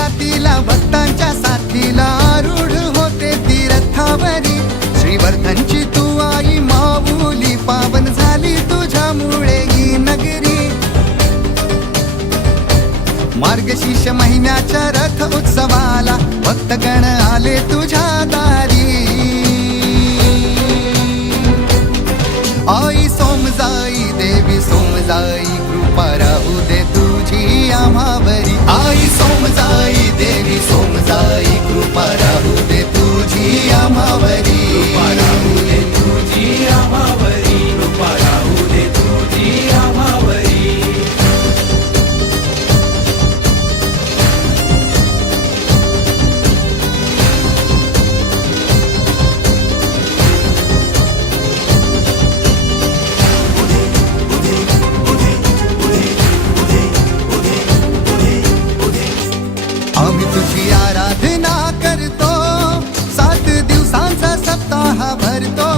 रातीला भक्तांच्या साथीला आरूढ होते तीर्थावरी श्रीवर्धनची तू आई माऊली पावन झाली तुझ्यामुळे ही नगरी मार्गशीर्ष महिन्याच्या रथ उत्सवाला भक्तगण आले तुझ्या दारी आई सोमजाई देवी सोमजाई कृपा राहू दे तुझी आम्हावरी आई सोमजाई देवी सोमजाई कृपा राहू दे तुझी आम्हावरी कृपा राहू दे तुझी आम्हावरी कृपा राहू दे तुझी आम्हावरी आम्ही तुझी आराधना करतो 7 दिवसांचा सप्ताह भरतो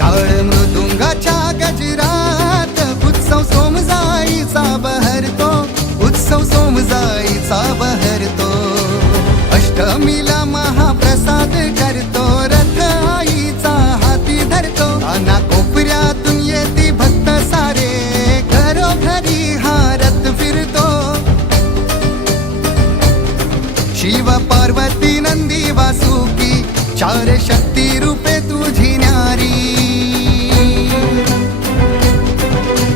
टाळ मृदुंगाच्या गजरात उत्सव सोमजाईचा बहरतो उत्सव सोमजाईचा बहरतो अष्टमीला महाप्रसाद करतो रथ आईचा हाती धरतो काना कोपऱ्यातून येती भक्त सारे घरोघरी हा रथ फिरतो शिव पार्वती नंदी वासुकी 4 शक्ती रूपे तुझी न्यारी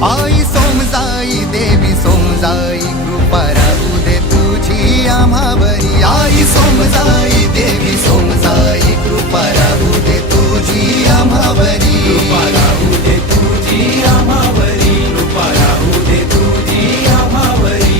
आई सोमजाई देवी सोमजाई कृपा राहू दे तुझी आम्हावरी आई सोमजाई देवी सोमजाई कृपा राहू दे तुझी आम्हावरी कृपा राहू दे तुझी आम्हावरी कृपा राहू दे तुझी आम्हावरी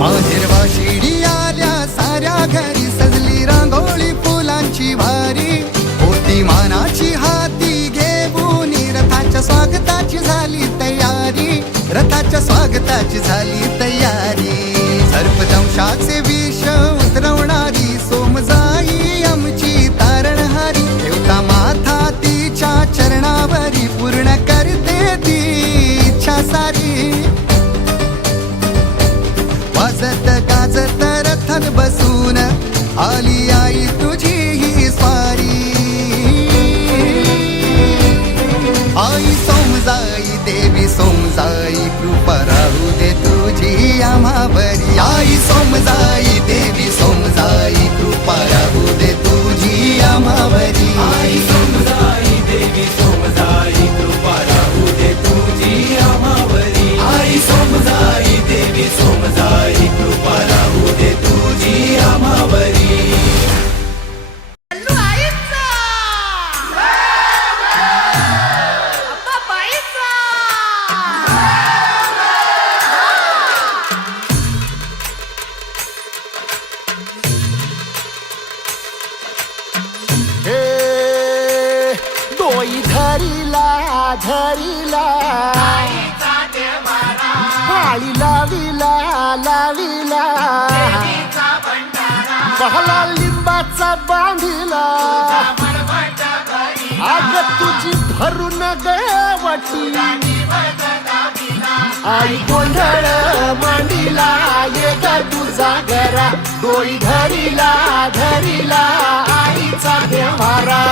माहेरवा शिडी आल्या साऱ्या घरी सजली रांगोळी फुलांची भारी होती मानाची हाती घेऊन रथाच्या स्वागताची झाली तयारी रथाच्या स्वागताची झाली तयारी सर्पदंशाचे विष उतरवणारी सोमजाई आमची तारणहारी ठेवता माथा तिच्या चरणावरी पूर्ण करते ती इच्छा सारी वाजत गाजत रथात बसून आली आई तुझी ही स्वारी आई सोमजाई देवी सोमजाई कृपा राहू दे तुझी आम्हावरी आई सोमजाई देवी सोमजाई कृपा राहू दे तुझी आम्हावरी आई सोमजाई देवी सोमजाई कृपा राहू दे तुझी आम्हावरी आई सोमजाई देवी सोमजाई कृपा राहू दे तुझी आम्हावरी धरीला पाळी लाविला लाविला पहला लिंबाचा बांधिला आग तुझी भरून गवटी आई गोंधळ मांडीला ये ग तुझा घरा डोई धरीला धरीला आईचा देवारा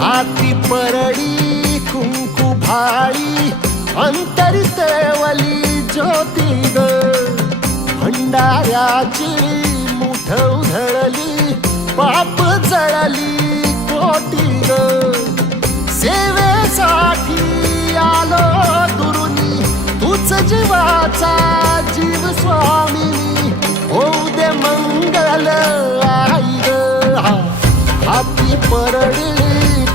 हाती परडी कुंकू भाळी अंतरितवली ज्योती ग भंडाऱ्याची मुठ उधळली पाप जळली कोटी ग सेवेसाठी आलो दुरुनी तूच जीवाचा जीव स्वामिनी होऊ दे मंगल आई ग हाती परडी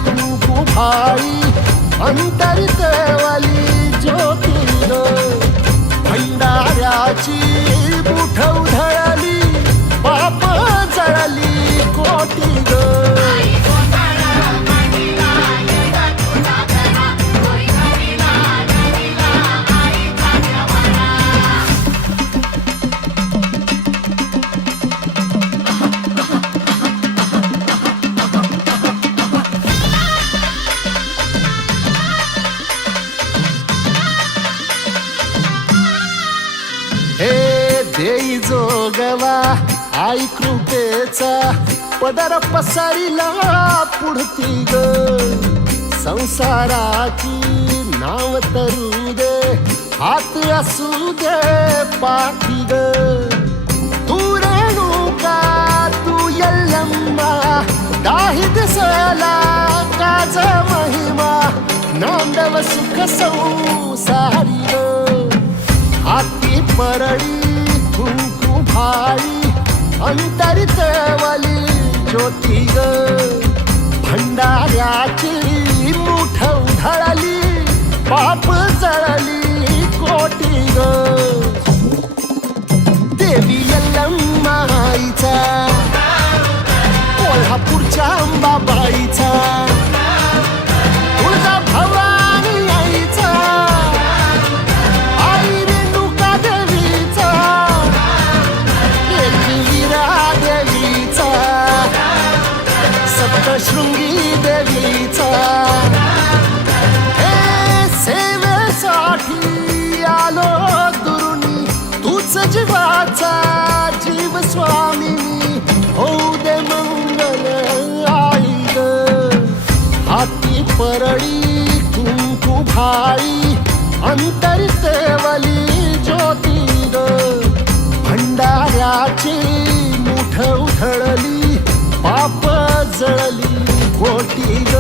कुंकू भाळी अंतरितवली ज्योती ग भंडाऱ्याची मुठ उधळली जोगवा आई कृपेचा पदर पसरिला पुढती ग संसाराची नाव तरू दे हात असू दे पाठी ग तू रेणुका तू यल्लम्मा दाही दिसला काज महिमा नांदव सुख संसारी ग हाती परडी कुंकू भाळी अंतरितवली ज्योती ग भंडाऱ्याची मुठ उधळली पाप जळली कोटी ग देवी यल्लम्मा आईचा कोल्हापूरच्या अंबाबाईचा तुळजा भवानी आईचा आई रेणुका देवीचा एकविरा देवीचा सप्तशृंगी देवीचा हे सेवेसाठी आलो दुरुनी तूच जीवाचा जीव स्वामिनी होऊ दे मंगल आई ग हाती परडी कुंकू भाळी अंतरितवली ज्योती ग भंडाऱ्याची मुठ उधळली पाप जळली कोटी ग